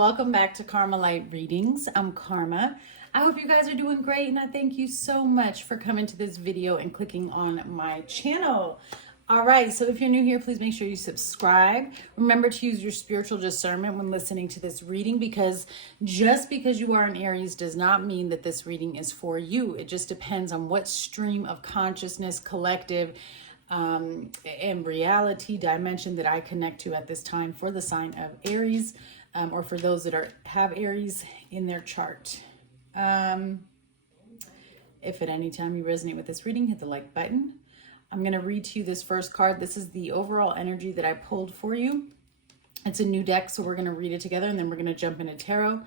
welcome back to Karma Light Readings. I'm Karma. I hope you guys are doing great, and I thank you so much for coming to this video and clicking on my channel. All right, so if you're new here, please make sure you subscribe. Remember to use your spiritual discernment when listening to this reading, because just because you are an Aries does not mean that this reading is for you. It just depends on what stream of consciousness, collective, and reality dimension that I connect to at this time for the sign of Aries, or for those that have Aries in their chart. If at any time you resonate with this reading, hit the like button. I'm going to read to you this first card. This is the overall energy that I pulled for you. It's a new deck, so we're going to read it together, and then we're going to jump into tarot.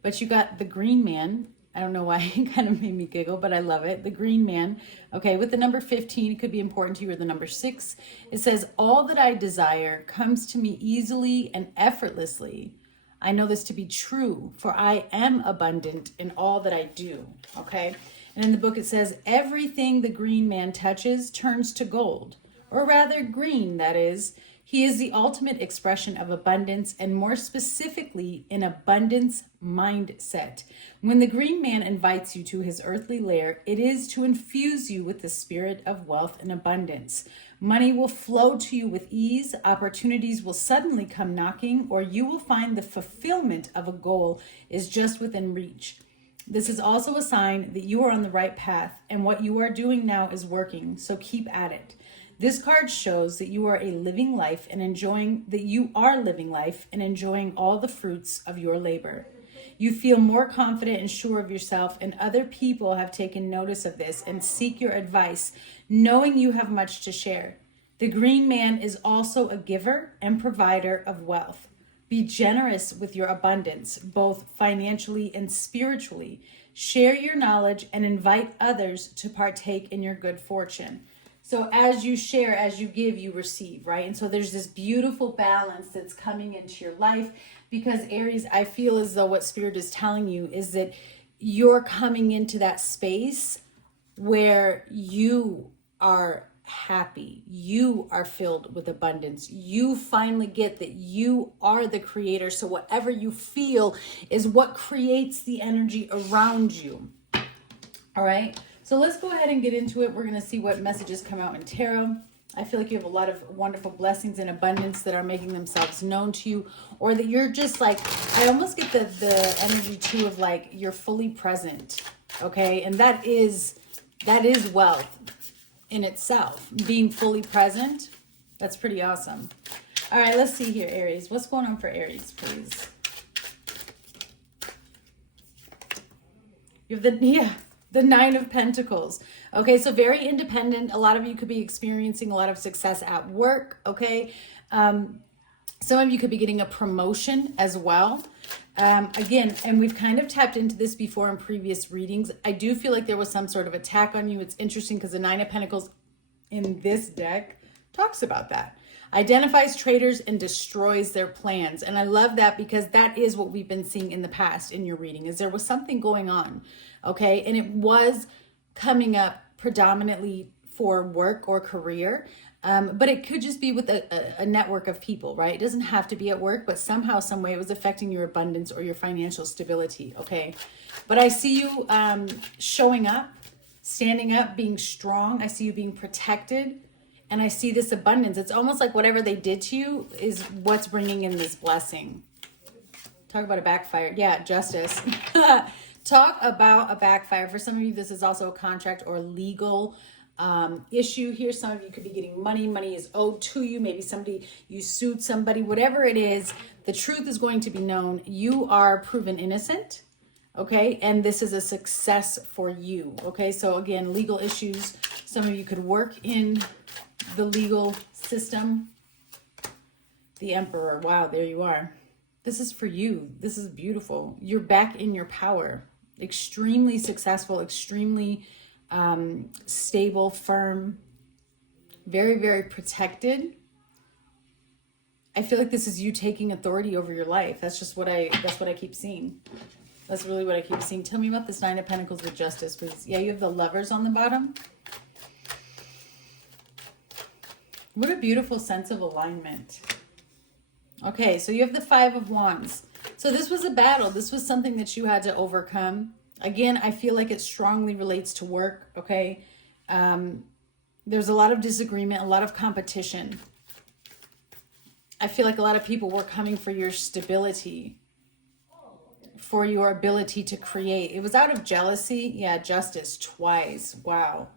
But you got the Green Man. I don't know why it kind of made me giggle, but I love it. The Green Man. Okay, with the number 15, it could be important to you, or the number 6. It says, all that I desire comes to me easily and effortlessly. I know this to be true, for I am abundant in all that I do. Okay, and in the book it says, everything the Green Man touches turns to gold, or rather green, that is. He is the ultimate expression of abundance, and more specifically, an abundance mindset. When the Green Man invites you to his earthly lair, it is to infuse you with the spirit of wealth and abundance. Money will flow to you with ease, opportunities will suddenly come knocking, or you will find the fulfillment of a goal is just within reach. This is also a sign that you are on the right path, and what you are doing now is working, so keep at it. This card shows that you are living life and enjoying all the fruits of your labor. You feel more confident and sure of yourself, and other people have taken notice of this and seek your advice, knowing you have much to share. The Green Man is also a giver and provider of wealth. Be generous with your abundance, both financially and spiritually. Share your knowledge and invite others to partake in your good fortune. So as you share, as you give, you receive, right? And so there's this beautiful balance that's coming into your life, because Aries, I feel as though what Spirit is telling you is that you're coming into that space where you are happy. You are filled with abundance. You finally get that you are the creator. So whatever you feel is what creates the energy around you. All right. So let's go ahead and get into it. We're going to see what messages come out in tarot. I feel like you have a lot of wonderful blessings and abundance that are making themselves known to you, or that you're just like, I almost get the energy too of like you're fully present. Okay. And that is wealth in itself. Being fully present. That's pretty awesome. All right. Let's see here, Aries. What's going on for Aries, please? You have the Nine of Pentacles. Okay, so very independent. A lot of you could be experiencing a lot of success at work, okay? Some of you could be getting a promotion as well. Again, and we've kind of tapped into this before in previous readings. I do feel like there was some sort of attack on you. It's interesting because the Nine of Pentacles in this deck talks about that. Identifies traitors and destroys their plans. And I love that, because that is what we've been seeing in the past in your reading, is there was something going on, okay? And it was coming up predominantly for work or career, but it could just be with a network of people, right? It doesn't have to be at work, but somehow, some way it was affecting your abundance or your financial stability, okay? But I see you showing up, standing up, being strong. I see you being protected. And I see this abundance. It's almost like whatever they did to you is what's bringing in this blessing. Talk about a backfire. Yeah, justice. Talk about a backfire. For some of you, this is also a contract or legal issue here. Some of you could be getting money. Money is owed to you. Maybe you sued somebody. Whatever it is, the truth is going to be known. You are proven innocent. Okay, and this is a success for you. Okay, so again, legal issues. Some of you could work in the legal system. The Emperor. Wow, there you are. This is for you. This is beautiful. You're back in your power. Extremely successful, extremely stable, firm, very, very protected. I feel like this is you taking authority over your life. That's what I keep seeing. That's really what I keep seeing. Tell me about this Nine of Pentacles with Justice, please. Yeah, you have the Lovers on the bottom. What a beautiful sense of alignment. Okay, so you have the Five of Wands. So this was a battle. This was something that you had to overcome. Again, I feel like it strongly relates to work, okay? There's a lot of disagreement, a lot of competition. I feel like a lot of people were coming for your stability, for your ability to create. It was out of jealousy. Yeah, justice twice. Wow.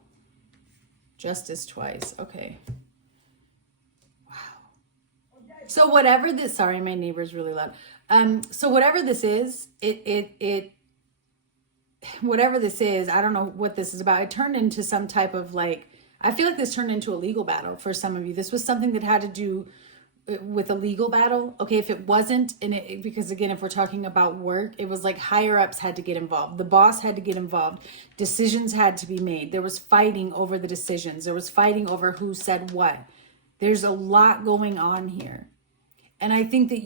Justice twice. Okay. Wow. So whatever this, sorry, my neighbor's really loud. So whatever this is, whatever this is, I don't know what this is about. It turned into some type of like, I feel like this turned into a legal battle for some of you. This was something that had to do with a legal battle. Okay, if it wasn't, because again, if we're talking about work, it was like higher ups had to get involved. The boss had to get involved. Decisions had to be made. There was fighting over the decisions. There was fighting over who said what. There's a lot going on here. And I think that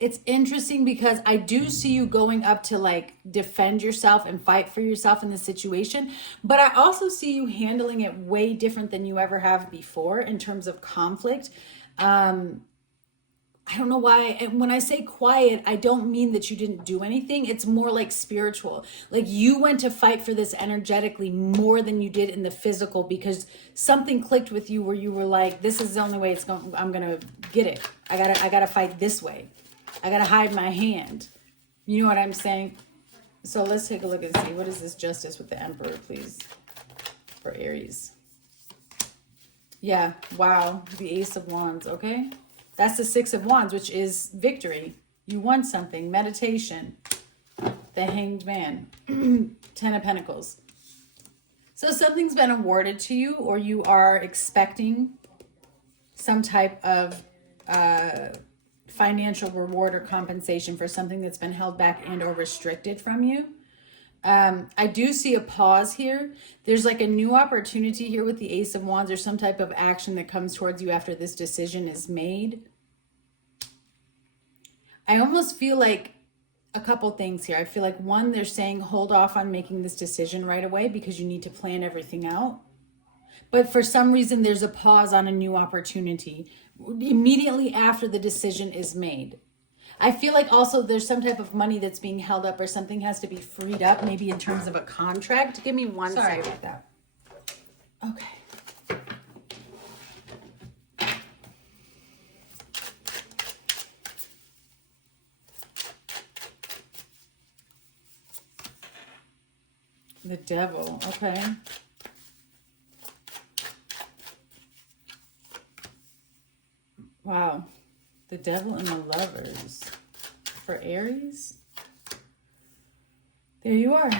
it's interesting because I do see you going up to like defend yourself and fight for yourself in this situation. But I also see you handling it way different than you ever have before in terms of conflict. I don't know why. And when I say quiet, I don't mean that you didn't do anything. It's more like spiritual. Like you went to fight for this energetically more than you did in the physical because something clicked with you where you were like, this is the only way I'm going to get it. I gotta fight this way. I gotta hide my hand. You know what I'm saying? So let's take a look and see. What is this justice with the Emperor, please? For Aries. Yeah, wow. The Ace of Wands, okay? That's the Six of Wands, which is victory. You won something. Meditation. The Hanged Man. 10 of Pentacles. So something's been awarded to you, or you are expecting some type of financial reward or compensation for something that's been held back and or restricted from you. I do see a pause here. There's like a new opportunity here with the Ace of Wands or some type of action that comes towards you after this decision is made. I almost feel like a couple things here. I feel like one, they're saying hold off on making this decision right away because you need to plan everything out. But for some reason, there's a pause on a new opportunity immediately after the decision is made. I feel like also there's some type of money that's being held up or something has to be freed up, maybe in terms of a contract. Give me one second. Sorry about that. Okay. The Devil, okay. Wow. The Devil and the Lovers for Aries. There you are.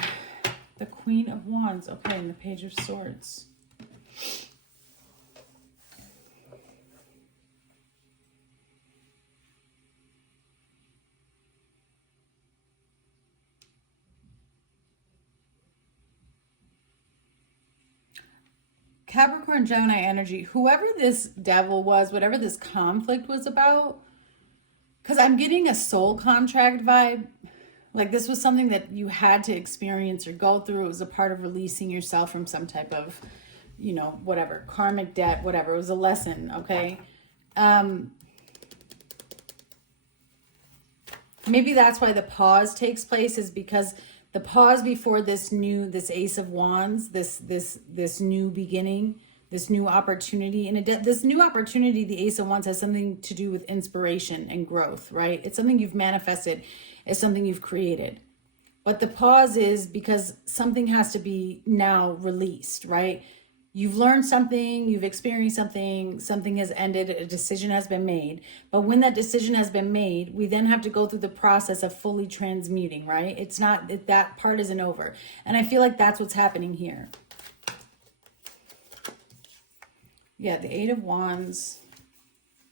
The Queen of Wands. Okay, and the Page of Swords. Capricorn, Gemini energy, whoever this devil was, whatever this conflict was about, because I'm getting a soul contract vibe. Like this was something that you had to experience or go through. It was a part of releasing yourself from some type of, you know, whatever, karmic debt, whatever. It was a lesson, okay? Maybe that's why the pause takes place, is because the pause before this Ace of Wands, this new beginning, this new opportunity, and this new opportunity, the Ace of Wands, has something to do with inspiration and growth, right? It's something you've manifested. It's something you've created. But the pause is because something has to be now released, right? You've learned something, you've experienced something, something has ended, a decision has been made. But when that decision has been made, we then have to go through the process of fully transmuting, right? It's not, that part isn't over. And I feel like that's what's happening here. Yeah, the Eight of Wands.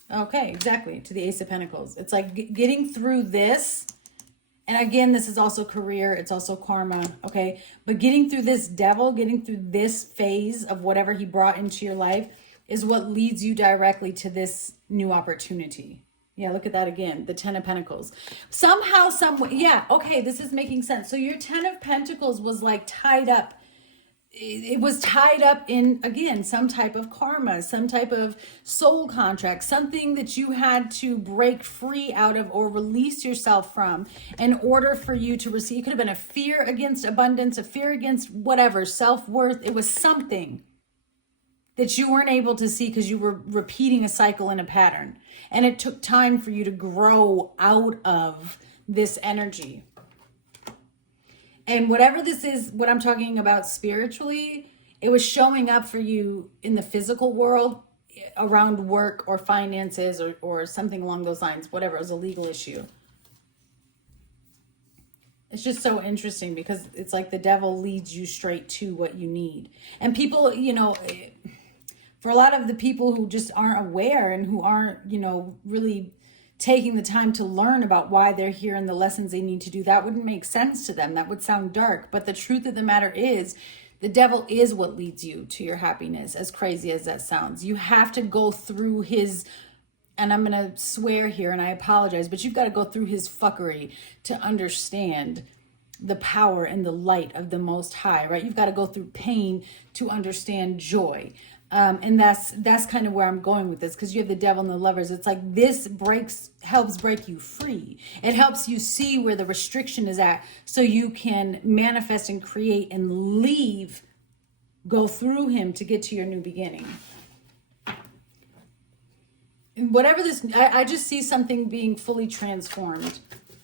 Okay, exactly, to the Ace of Pentacles. It's like getting through this. And again, this is also career. It's also karma, okay? But getting through this devil, getting through this phase of whatever he brought into your life is what leads you directly to this new opportunity. Yeah, look at that again. The 10 of Pentacles. Somehow, some way, yeah, okay, this is making sense. So your 10 of Pentacles was like tied up it was tied up in, again, some type of karma, some type of soul contract, something that you had to break free out of or release yourself from in order for you to receive. It could have been a fear against abundance, a fear against whatever, self-worth. It was something that you weren't able to see because you were repeating a cycle and a pattern. And it took time for you to grow out of this energy. And whatever this is, what I'm talking about spiritually, it was showing up for you in the physical world around work or finances or something along those lines, whatever. It was a legal issue. It's just so interesting because it's like the devil leads you straight to what you need. And people, you know, for a lot of the people who just aren't aware and who aren't, you know, really taking the time to learn about why they're here and the lessons they need to do, that wouldn't make sense to them. That would sound dark. But the truth of the matter is, the devil is what leads you to your happiness, as crazy as that sounds. You have to go through his, and I'm going to swear here and I apologize, but you've got to go through his fuckery to understand the power and the light of the Most High, right? You've got to go through pain to understand joy. And that's kind of where I'm going with this, because you have the devil and the lovers. It's like this helps break you free. It helps you see where the restriction is at so you can manifest and create and leave, go through him to get to your new beginning. And whatever this, I just see something being fully transformed.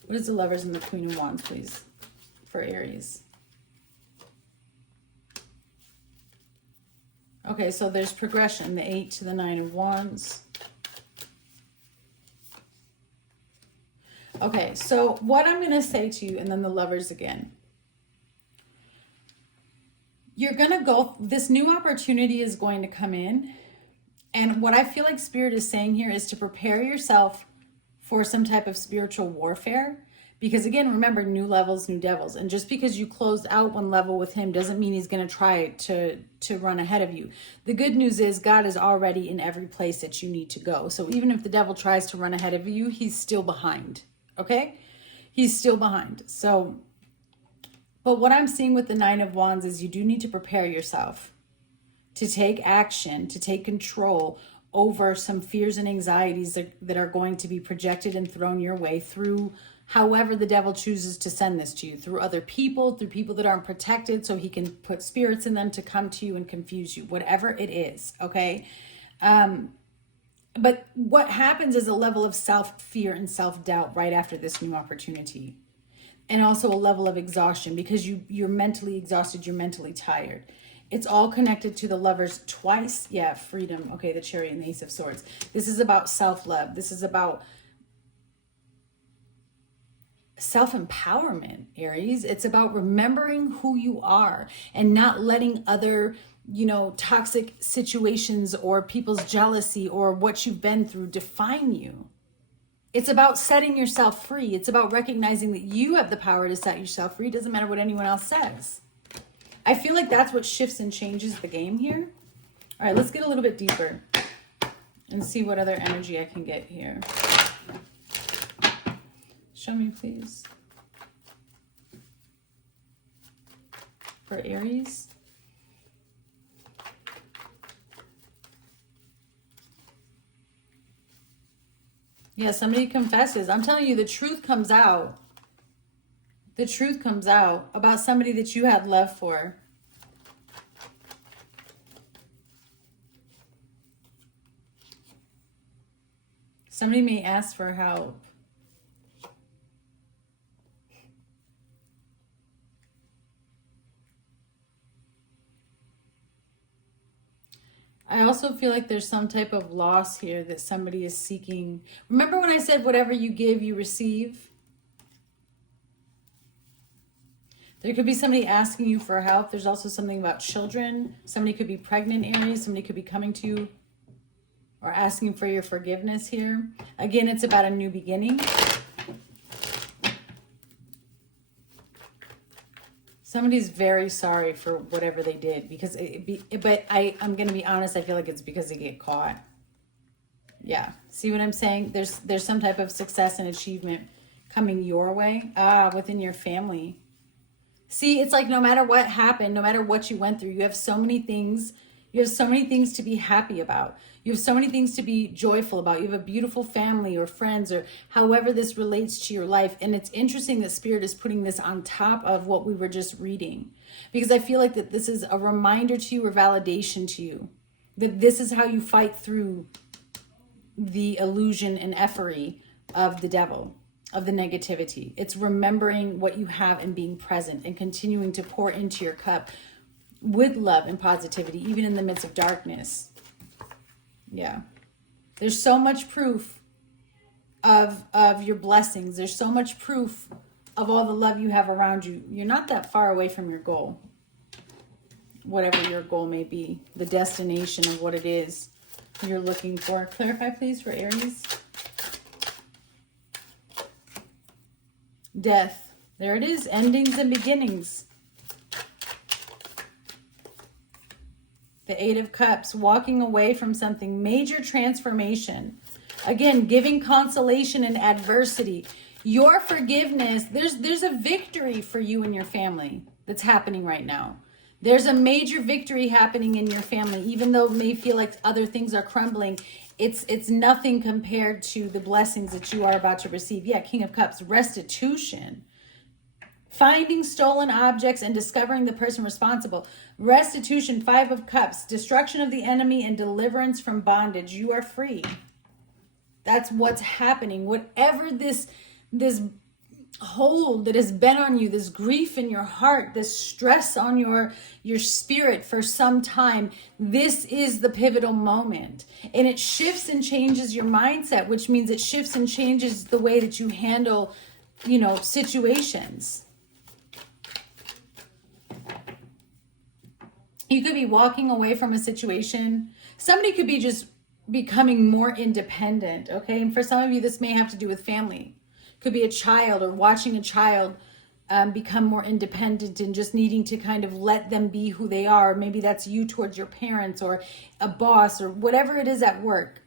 What is the lovers and the Queen of Wands, please, for Aries? Okay, so there's progression, the 8 to the 9 of Wands. Okay, so what I'm going to say to you, and then the lovers again. You're going to go, this new opportunity is going to come in. And what I feel like Spirit is saying here is to prepare yourself for some type of spiritual warfare. Because again, remember, new levels, new devils. And just because you closed out one level with him doesn't mean he's going to try to run ahead of you. The good news is God is already in every place that you need to go. So even if the devil tries to run ahead of you, he's still behind. Okay? He's still behind. So, but what I'm seeing with the 9 of Wands is you do need to prepare yourself to take action, to take control over some fears and anxieties that are going to be projected and thrown your way through however the devil chooses to send this to you, through other people, through people that aren't protected, so he can put spirits in them to come to you and confuse you, whatever it is, okay? But what happens is a level of self-fear and self-doubt right after this new opportunity. And also a level of exhaustion because you're mentally exhausted, you're mentally tired. It's all connected to the lovers twice. Yeah, freedom. Okay, the Chariot and the Ace of Swords. This is about self-love. This is about self-empowerment, Aries. It's about remembering who you are and not letting other, you know, toxic situations or people's jealousy or what you've been through define you. It's about setting yourself free. It's about recognizing that you have the power to set yourself free. It doesn't matter what anyone else says. I feel like that's what shifts and changes the game here. All right, let's get a little bit deeper and see what other energy I can get here. Show me, please. For Aries. Yeah, somebody confesses. I'm telling you, the truth comes out. The truth comes out about somebody that you had love for. Somebody may ask for help. I also feel like there's some type of loss here that somebody is seeking. Remember when I said whatever you give, you receive? There could be somebody asking you for help. There's also something about children. Somebody could be pregnant, Aries. Somebody could be coming to you or asking for your forgiveness here. Again, it's about a new beginning. Somebody's very sorry for whatever they did because I'm going to be honest. I feel like it's because they get caught. Yeah. See what I'm saying? There's some type of success and achievement coming your way. Within your family. See, it's like no matter what happened, no matter what you went through, you have so many things. You have so many things to be happy about. You have so many things to be joyful about. You have a beautiful family or friends or however this relates to your life. And it's interesting that Spirit is putting this on top of what we were just reading. Because I feel like that this is a reminder to you or validation to you. That this is how you fight through the illusion and effery of the devil, of the negativity. It's remembering what you have and being present and continuing to pour into your cup with love and positivity, even in the midst of darkness. Yeah. There's so much proof of your blessings. There's so much proof of all the love you have around you. You're not that far away from your goal. Whatever your goal may be, the destination of what it is you're looking for. Clarify, please, for Aries. Death. There it is. Endings and beginnings. The Eight of Cups. Walking away from something. Major transformation. Again, giving consolation in adversity. Your forgiveness. There's a victory for you and your family that's happening right now. There's a major victory happening in your family, even though it may feel like other things are crumbling. It's nothing compared to the blessings that you are about to receive. Yeah, King of Cups, restitution. Finding stolen objects and discovering the person responsible. Restitution, Five of Cups, destruction of the enemy and deliverance from bondage. You are free. That's what's happening. Whatever this hold that has been on you, this grief in your heart, this stress on your spirit for some time, this is the pivotal moment. And it shifts and changes your mindset, which means it shifts and changes the way that you handle, situations. You could be walking away from a situation. Somebody could be just becoming more independent, okay? And for some of you, this may have to do with family. Could be a child or watching a child become more independent and just needing to kind of let them be who they are. Maybe that's you towards your parents or a boss or whatever it is at work.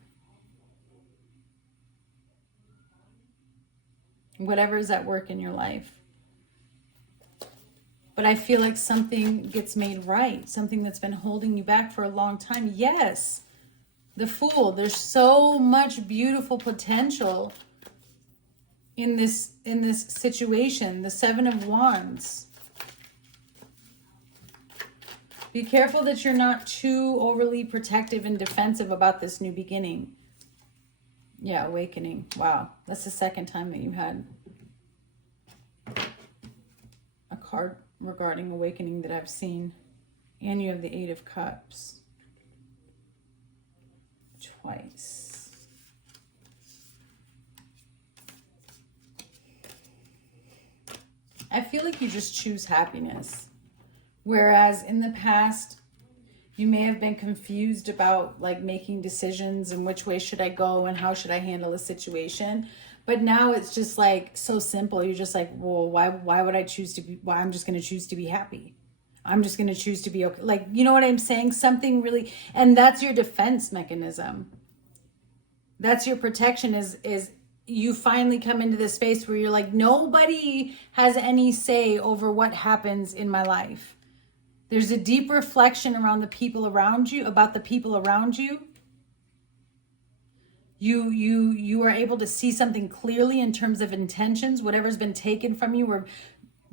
Whatever is at work in your life. But I feel like something gets made right. Something that's been holding you back for a long time. Yes. The Fool. There's so much beautiful potential in this situation. The Seven of Wands. Be careful that you're not too overly protective and defensive about this new beginning. Yeah, awakening. Wow, that's the second time that you had a card regarding awakening that I've seen. And you have the Eight of Cups twice. I feel like you just choose happiness. Whereas in the past, you may have been confused about like making decisions and which way should I go and how should I handle a situation. But now it's just like so simple. You're just like, well, why would I choose to be, I'm just going to choose to be happy. I'm just going to choose to be okay. Like, you know what I'm saying? Something really, and that's your defense mechanism. That's your protection is you finally come into this space where you're like, nobody has any say over what happens in my life. There's a deep reflection around the people around you, about the people around you. You are able to see something clearly in terms of intentions, whatever's been taken from you or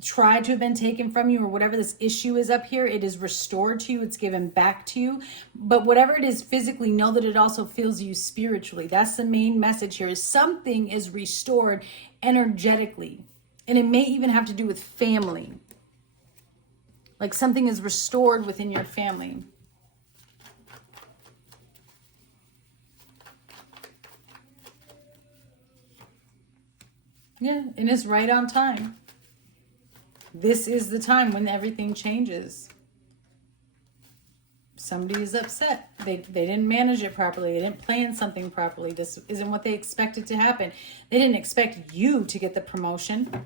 tried to have been taken from you, or whatever this issue is up here, it is restored to you, it's given back to you. But whatever it is physically, know that it also fills you spiritually. That's the main message here, is something is restored energetically. And it may even have to do with family. Like something is restored within your family. Yeah, and it's right on time. This is the time when everything changes. Somebody is upset. They didn't manage it properly. They didn't plan something properly. This isn't what they expected to happen. They didn't expect you to get the promotion.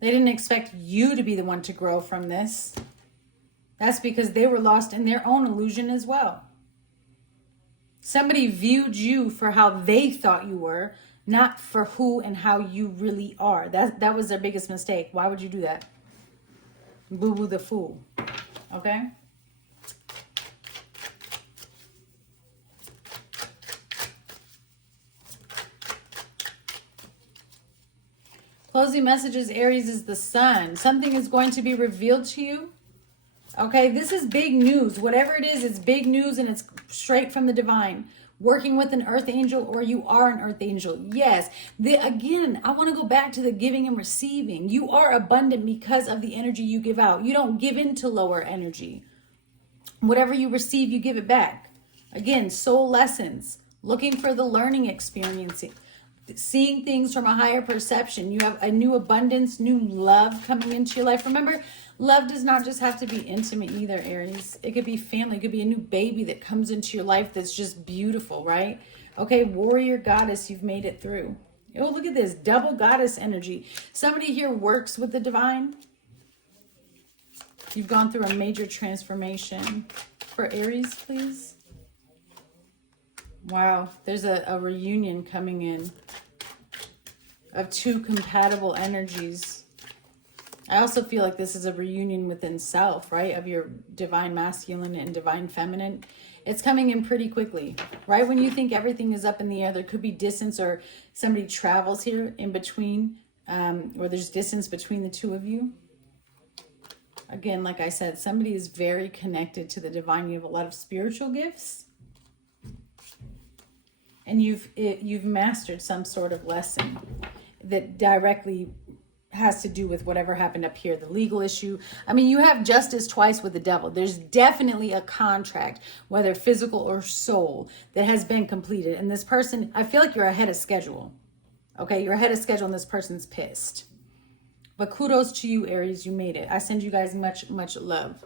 They didn't expect you to be the one to grow from this. That's because they were lost in their own illusion as well. Somebody viewed you for how they thought you were, not for who and how you really are. That was their biggest mistake. Why would you do that? Boo-boo the Fool. Okay? Closing messages, Aries, is the Sun. Something is going to be revealed to you. Okay, this is big news. Whatever it is, it's big news and it's straight from the divine. Working with an earth angel, or you are an earth angel. Yes. Again, I want to go back to the giving and receiving. You are abundant because of the energy you give out. You don't give into lower energy. Whatever you receive, you give it back. Again, soul lessons. Looking for the learning experience. Seeing things from a higher perception. You have a new abundance, new love coming into your life. Remember, love does not just have to be intimate either, Aries. It could be family. It could be a new baby that comes into your life that's just beautiful, right? Okay, warrior goddess, you've made it through. Oh, look at this. Double goddess energy. Somebody here works with the divine. You've gone through a major transformation. For Aries, please. Wow, there's a reunion coming in of two compatible energies. I also feel like this is a reunion within self, right? Of your divine masculine and divine feminine. It's coming in pretty quickly. Right when you think everything is up in the air, there could be distance, or somebody travels here in between, or there's distance between the two of you. Again, like I said, somebody is very connected to the divine. You have a lot of spiritual gifts. And you've mastered some sort of lesson that directly has to do with whatever happened up here, the legal issue. I mean, you have justice twice with the devil. There's definitely a contract, whether physical or soul, that has been completed. And this person, I feel like you're ahead of schedule. Okay, you're ahead of schedule and this person's pissed. But kudos to you, Aries. You made it. I send you guys much, much love.